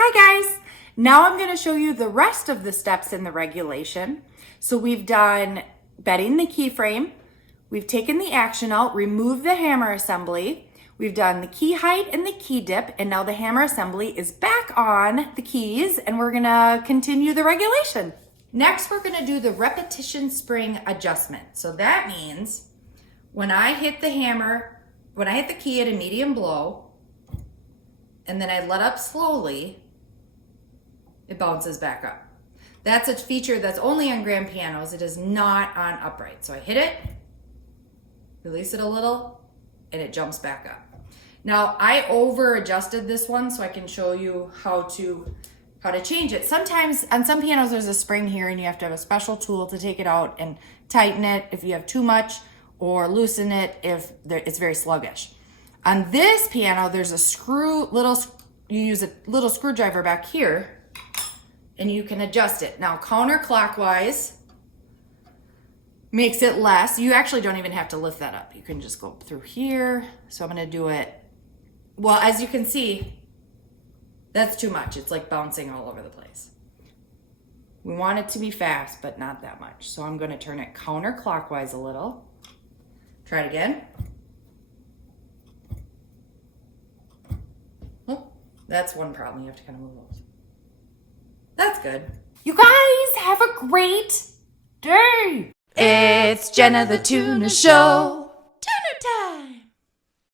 Hi guys! Now I'm going to show you the rest of the steps in the regulation. So we've done bedding the keyframe, we've taken the action out, removed the hammer assembly, we've done the key height and the key dip, and now the hammer assembly is back on the keys and we're going to continue the regulation. Next, we're going to do the repetition spring adjustment. So that means when I hit the hammer, when I hit the key at a medium blow, and then I let up slowly, it bounces back up. That's a feature that's only on grand pianos. It is not on upright. So I hit it, release it a little, and it jumps back up. Now I over adjusted this one so I can show you how to change it. Sometimes on some pianos there's a spring here and you have to have a special tool to take it out and tighten it if you have too much, or loosen it if it's very sluggish. On this piano there's a you use a little screwdriver back here and you can adjust it. Now counterclockwise makes it less. You actually don't even have to lift that up. You can just go through here. So I'm gonna do it, well, as you can see, that's too much. It's like bouncing all over the place. We want it to be fast, but not that much. So I'm gonna turn it counterclockwise a little. Try it again. Oh, that's one problem. You have to kind of move those. That's good. You guys have a great day. It's Jenna the Tuna Show.